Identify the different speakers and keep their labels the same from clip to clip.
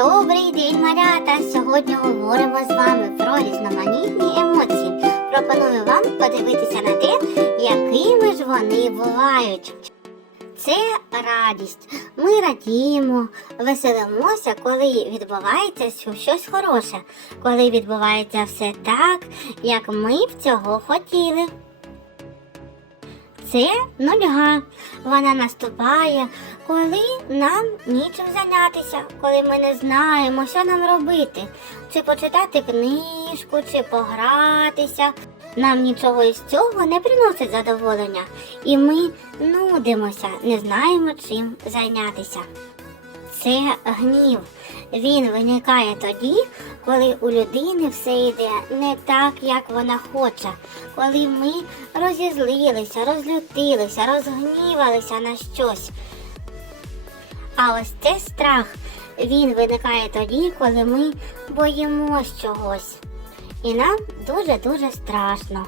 Speaker 1: Добрий день, малята! Сьогодні говоримо з вами про різноманітні емоції. Пропоную вам подивитися на те, якими ж вони бувають. Це радість. Ми радіємо, веселимося, коли відбувається щось хороше, коли відбувається все так, як ми б цього хотіли. Це нульга. Вона наступає, коли нам нічим зайнятися, коли ми не знаємо, що нам робити, чи почитати книжку, чи погратися. Нам нічого із цього не приносить задоволення, і ми нудимося, не знаємо чим зайнятися. Це гнів. Він виникає тоді, коли у людини все йде не так, як вона хоче, коли ми розізлилися, розлютилися, розгнівалися на щось. А ось це страх. Він виникає тоді, коли ми боїмось чогось. І нам дуже-дуже страшно.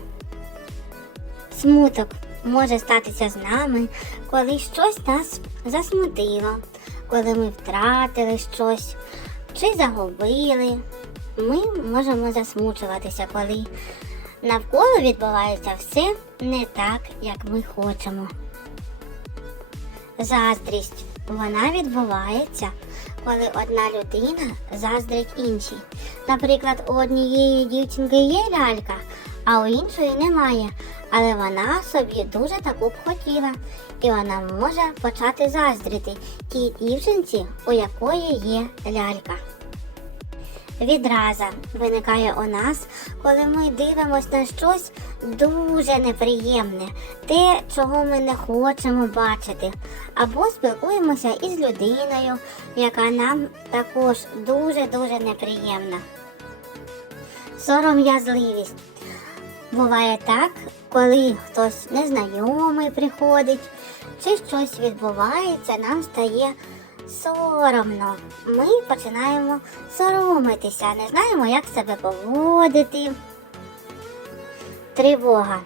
Speaker 1: Смуток може статися з нами, коли щось нас засмутило, коли ми втратили щось чи загубили. Ми можемо засмучуватися, коли навколо відбувається все не так, як ми хочемо. Заздрість вона відбувається, коли одна людина заздрить іншій. Наприклад, у однієї дівчинки є лялька, а у іншої немає. Але вона собі дуже таку б хотіла, і вона може почати заздрити тій дівчинці, у якої є лялька. Відраза виникає у нас, коли ми дивимося на щось дуже неприємне, те, чого ми не хочемо бачити, або спілкуємося із людиною, яка нам також дуже-дуже неприємна. Сором'язливість. Буває так, коли хтось незнайомий приходить, чи щось відбувається, нам стає соромно. Ми починаємо соромитися, не знаємо, як себе поводити. Тривога.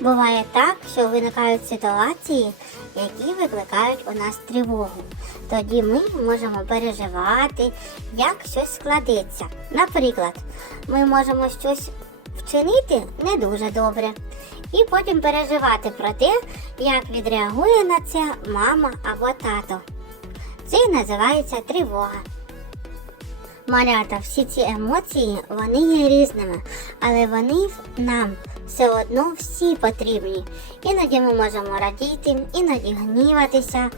Speaker 1: Буває так, що виникають ситуації, які викликають у нас тривогу. Тоді ми можемо переживати, як щось складеться. Наприклад, ми можемо щось вчинити не дуже добре, і потім переживати про те, як відреагує на це мама або тато. Це називається тривога. Малята, всі ці емоції вони є різними, але вони нам все одно всі потрібні. Іноді ми можемо радіти, іноді гніватися,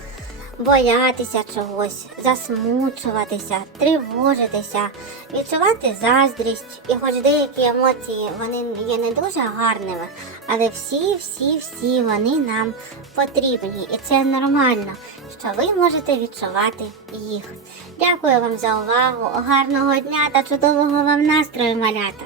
Speaker 1: боятися чогось, засмучуватися, тривожитися, відчувати заздрість. І хоч деякі емоції вони є не дуже гарними, але всі, всі, всі вони нам потрібні. І це нормально, що ви можете відчувати їх. Дякую вам за увагу. Гарного дня та чудового вам настрою, малята!